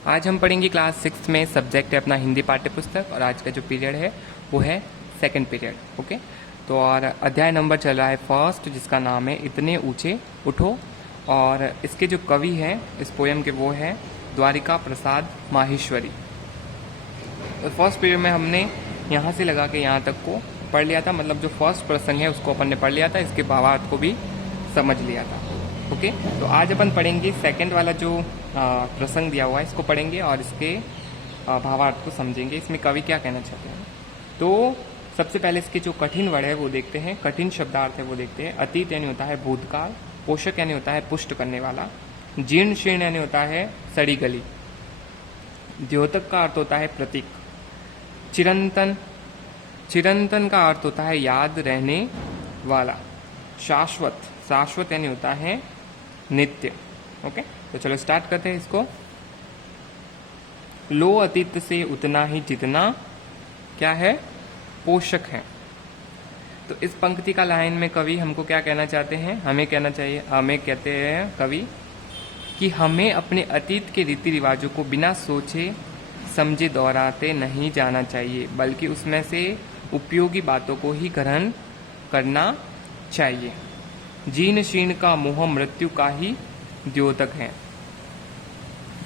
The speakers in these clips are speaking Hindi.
आज हम पढ़ेंगे क्लास 6 में। सब्जेक्ट है अपना हिंदी पाठ्य पुस्तक और आज का जो पीरियड है वो है सेकंड पीरियड। ओके, तो और अध्याय नंबर चल रहा है फर्स्ट, जिसका नाम है इतने ऊंचे उठो। और इसके जो कवि हैं इस पोयम के वो है द्वारिका प्रसाद माहेश्वरी। तो फर्स्ट पीरियड में हमने यहाँ से लगा के यहाँ तक को पढ़ लिया था, मतलब जो फर्स्ट प्रसंग है उसको अपन ने पढ़ लिया था, इसके भावार्थ को भी समझ लिया था। ओके, तो आज अपन पढ़ेंगे सेकंड वाला जो प्रसंग दिया हुआ है इसको पढ़ेंगे और इसके भावार्थ को समझेंगे, इसमें कवि क्या कहना चाहते हैं। तो सबसे पहले इसके जो कठिन वर्ड है वो देखते हैं, कठिन शब्दार्थ है वो देखते हैं। अतीत यानी होता है भूतकाल, पोषक यानी होता है पुष्ट करने वाला, जीर्ण शीर्ण यानी होता है सड़ी गली, द्योतक का अर्थ होता है प्रतीक, चिरंतन, चिरंतन का अर्थ होता है याद रहने वाला, शाश्वत, शाश्वत यानी होता है नित्य। ओके, तो चलो स्टार्ट करते हैं इसको। लो अतीत से उतना ही जितना क्या है, पोषक है। तो इस पंक्ति का लाइन में कवि हमको क्या कहना चाहते हैं, हमें कहना चाहिए, हमें कहते हैं कवि कि हमें अपने अतीत के रीति रिवाजों को बिना सोचे समझे दोहराते नहीं जाना चाहिए, बल्कि उसमें से उपयोगी बातों को ही ग्रहण करना चाहिए। जीर्ण शीर्ण का मोह मृत्यु का ही द्योतक है।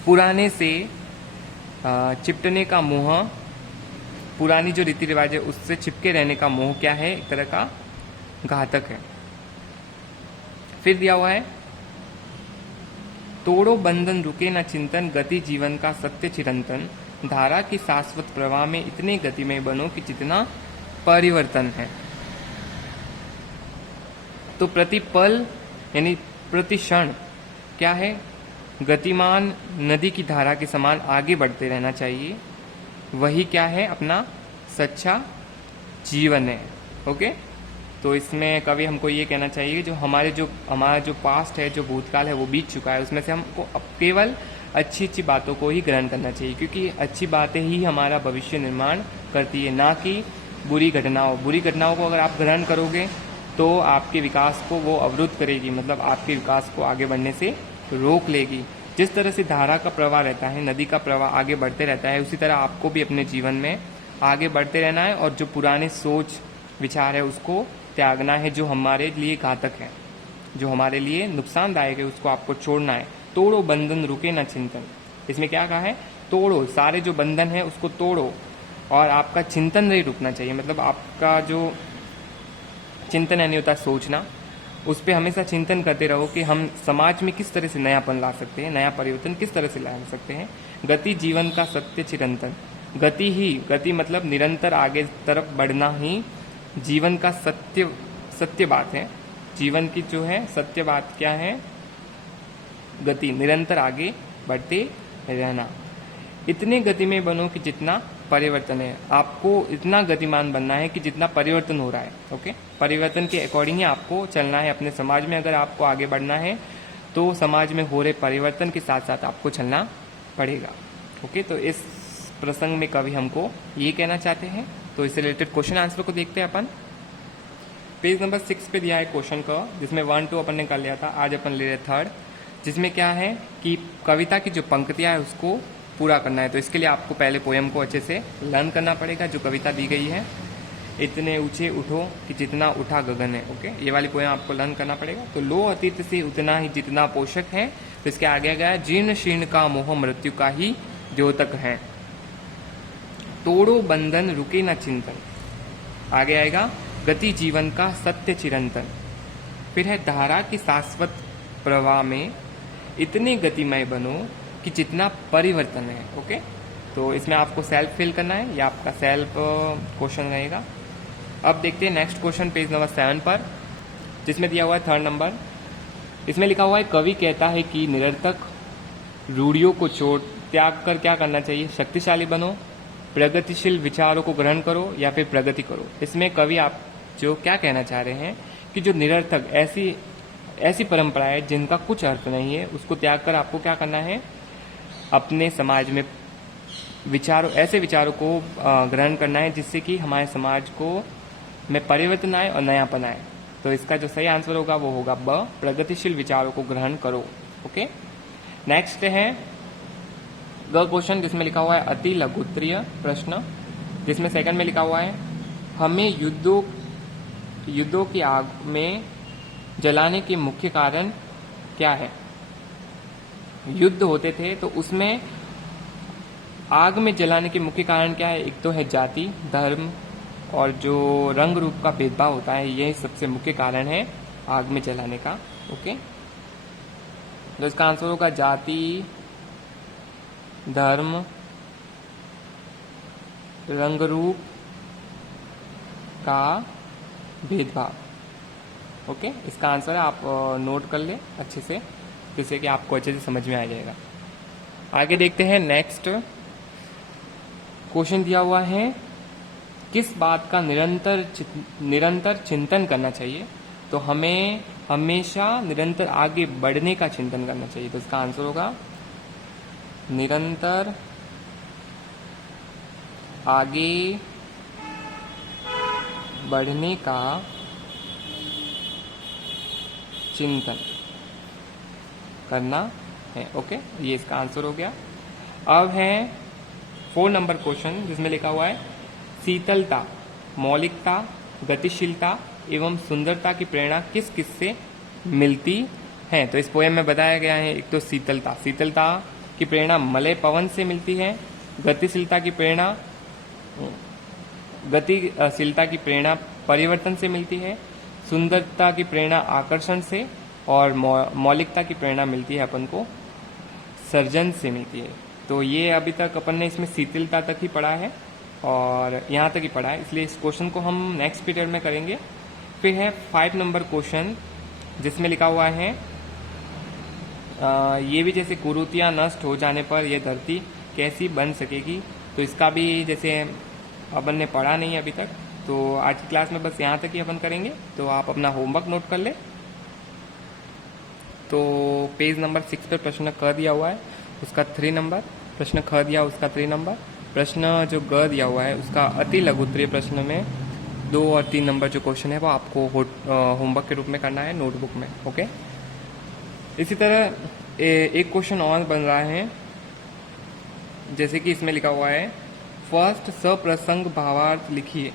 पुराने से चिपटने का मोह, पुरानी जो रीति रिवाज है उससे चिपके रहने का मोह क्या है, एक तरह का घातक है। फिर दिया हुआ है तोड़ो बंधन रुके न चिंतन, गति जीवन का सत्य चिरंतन, धारा की शाश्वत प्रवाह में इतने गति में बनो कि जितना परिवर्तन है। तो प्रतिपल यानी प्रति क्षण क्या है, गतिमान नदी की धारा के समान आगे बढ़ते रहना चाहिए, वही क्या है अपना सच्चा जीवन है। ओके, तो इसमें कवि हमको ये कहना चाहिए जो हमारा जो पास्ट है, जो भूतकाल है वो बीत चुका है, उसमें से हमको अब केवल अच्छी अच्छी बातों को ही ग्रहण करना चाहिए, क्योंकि अच्छी बातें ही हमारा भविष्य निर्माण करती है, ना कि बुरी घटनाओं। बुरी घटनाओं को अगर आप ग्रहण करोगे तो आपके विकास को वो अवरुद्ध करेगी, मतलब आपके विकास को आगे बढ़ने से रोक लेगी। जिस तरह से धारा का प्रवाह रहता है, नदी का प्रवाह आगे बढ़ते रहता है, उसी तरह आपको भी अपने जीवन में आगे बढ़ते रहना है और जो पुराने सोच विचार है उसको त्यागना है, जो हमारे लिए घातक है, जो हमारे लिए नुकसानदायक है, उसको आपको छोड़ना है। तोड़ो बंधन रुके न चिंतन, इसमें क्या कहा है, तोड़ो, सारे जो बंधन है उसको तोड़ो और आपका चिंतन नहीं रुकना चाहिए, मतलब आपका जो चिंतन यानी होता है सोचना, उस पर हमेशा चिंतन करते रहो कि हम समाज में किस तरह से नयापन ला सकते हैं, नया परिवर्तन किस तरह से ला सकते हैं। गति जीवन का सत्य चिरंतन, गति ही, गति मतलब निरंतर आगे तरफ बढ़ना ही जीवन का सत्य बात है। जीवन की जो है सत्य बात क्या है, गति, निरंतर आगे बढ़ते रहना। इतने गति में बनो कि जितना परिवर्तन है, आपको इतना गतिमान बनना है कि जितना परिवर्तन हो रहा है। ओके, परिवर्तन के अकॉर्डिंग ही आपको चलना है अपने समाज में। अगर आपको आगे बढ़ना है तो समाज में हो रहे परिवर्तन के साथ साथ आपको चलना पड़ेगा। ओके, तो इस प्रसंग में कवि हमको ये कहना चाहते हैं। तो इससे रिलेटेड क्वेश्चन आंसर को देखते हैं अपन। पेज नंबर 6 पे दिया है क्वेश्चन का, जिसमें 1 2 अपन ने कर लिया था, आज अपन ले रहे थर्ड, जिसमें क्या है कि कविता की जो पंक्तियां है उसको पूरा करना है। तो इसके लिए आपको पहले पोयम को अच्छे से लर्न करना पड़ेगा, जो कविता दी गई है, इतने ऊंचे उठो कि जितना उठा गगन है। ओके, ये वाली पोयम आपको लर्न करना पड़ेगा। तो लो अतीत से उतना ही जितना पोषक है, तो इसके आगे गया जीर्ण शीर्ण का मोह मृत्यु का ही द्योतक है। तोड़ो बंधन रुके न चिंतन, आगे आएगा गति जीवन का सत्य चिरंतन। फिर है धारा की शाश्वत प्रवाह में इतने गतिमय बनो कि जितना परिवर्तन है। ओके, तो इसमें आपको सेल्फ फिल करना है, या आपका सेल्फ क्वेश्चन रहेगा। अब देखते हैं नेक्स्ट क्वेश्चन पेज नंबर 7 पर, जिसमें दिया हुआ है थर्ड नंबर। इसमें लिखा हुआ है कवि कहता है कि निरर्थक रूढ़ियों को छोड़ त्याग कर क्या करना चाहिए, शक्तिशाली बनो, प्रगतिशील विचारों को ग्रहण करो या फिर प्रगति करो। इसमें कवि आप जो क्या कहना चाह रहे हैं कि जो निरर्थक ऐसी परंपराएं जिनका कुछ अर्थ नहीं है, उसको त्याग कर आपको क्या करना है, अपने समाज में ऐसे विचारों को ग्रहण करना है जिससे कि हमारे समाज को में परिवर्तन आए और नयापन आए। तो इसका जो सही आंसर होगा वो होगा ब, प्रगतिशील विचारों को ग्रहण करो। ओके, नेक्स्ट है ग क्वेश्चन जिसमें लिखा हुआ है अति लघुत्तरीय प्रश्न, जिसमें सेकंड में लिखा हुआ है हमें युद्धों की आग में जलाने के मुख्य कारण क्या है। युद्ध होते थे तो उसमें आग में जलाने के मुख्य कारण क्या है। एक तो है जाति, धर्म और जो रंग रूप का भेदभाव होता है, यह सबसे मुख्य कारण है आग में जलाने का। ओके, तो इसका आंसर होगा जाति, धर्म, रंग रूप का भेदभाव। ओके, इसका आंसर आप नोट कर ले अच्छे से, जिससे कि आपको अच्छे से समझ में आ जाएगा। आगे देखते हैं नेक्स्ट क्वेश्चन दिया हुआ है किस बात का निरंतर चिंतन करना चाहिए। तो हमें हमेशा निरंतर आगे बढ़ने का चिंतन करना चाहिए। तो इसका आंसर होगा निरंतर आगे बढ़ने का चिंतन करना है। ओके, ये इसका आंसर हो गया। अब है 4 नंबर क्वेश्चन जिसमें लिखा हुआ है शीतलता, मौलिकता, गतिशीलता एवं सुंदरता की प्रेरणा किस किस से मिलती है। तो इस पोएम में बताया गया है एक तो शीतलता की प्रेरणा मलय पवन से मिलती है, गतिशीलता की प्रेरणा परिवर्तन से मिलती है, सुंदरता की प्रेरणा आकर्षण से और मौलिकता की प्रेरणा मिलती है अपन को सर्जन से मिलती है। तो ये अभी तक अपन ने इसमें शीतलता तक ही पढ़ा है और यहाँ तक ही पढ़ा है, इसलिए इस क्वेश्चन को हम नेक्स्ट पीरियड में करेंगे। फिर है 5 नंबर क्वेश्चन जिसमें लिखा हुआ है ये भी जैसे कुरीतियाँ नष्ट हो जाने पर यह धरती कैसी बन सकेगी। तो इसका भी जैसे अपन ने पढ़ा नहीं अभी तक, तो आज की क्लास में बस यहाँ तक ही अपन करेंगे। तो आप अपना होमवर्क नोट कर ले। तो पेज नंबर 6 पर प्रश्न क दिया हुआ है, उसका 3 नंबर, प्रश्न ख दिया उसका 3 नंबर, प्रश्न जो ग दिया हुआ है उसका अति लघुत्तरीय प्रश्न में 2 और 3 नंबर जो क्वेश्चन है वो आपको होमवर्क के रूप में करना है नोटबुक में। ओके, इसी तरह एक क्वेश्चन और बन रहा है, जैसे कि इसमें लिखा हुआ है फर्स्ट सप्रसंग भावार्थ लिखिए।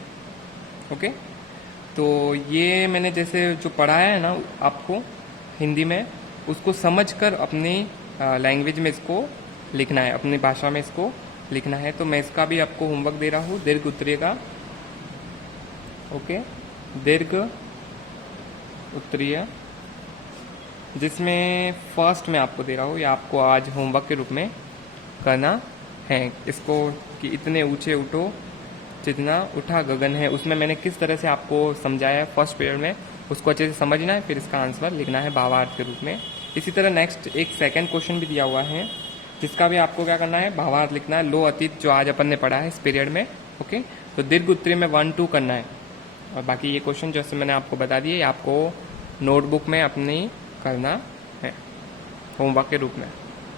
ओके, तो ये मैंने जैसे जो पढ़ाया है ना आपको हिंदी में, उसको समझकर अपनी लैंग्वेज में इसको लिखना है, अपनी भाषा में इसको लिखना है। तो मैं इसका भी आपको होमवर्क दे रहा हूँ दीर्घ उत्तरीय का। ओके, दीर्घ उत्तरीय जिसमें फर्स्ट में आपको दे रहा हूँ, ये आपको आज होमवर्क के रूप में करना है इसको कि इतने ऊंचे उठो जितना उठा गगन है। उसमें मैंने किस तरह से आपको समझाया है फर्स्ट पीरियड में, उसको अच्छे से समझना है, फिर इसका आंसर लिखना है भावार्थ के रूप में। इसी तरह नेक्स्ट एक सेकंड क्वेश्चन भी दिया हुआ है जिसका भी आपको क्या करना है, भावार्थ लिखना है। लो अतीत जो आज अपन ने पढ़ा है इस पीरियड में। ओके, तो दीर्घ उत्तरीय में 1, 2 करना है और बाकी ये क्वेश्चन जैसे मैंने आपको बता दिए आपको नोटबुक में अपनी करना है होमवर्क के रूप में।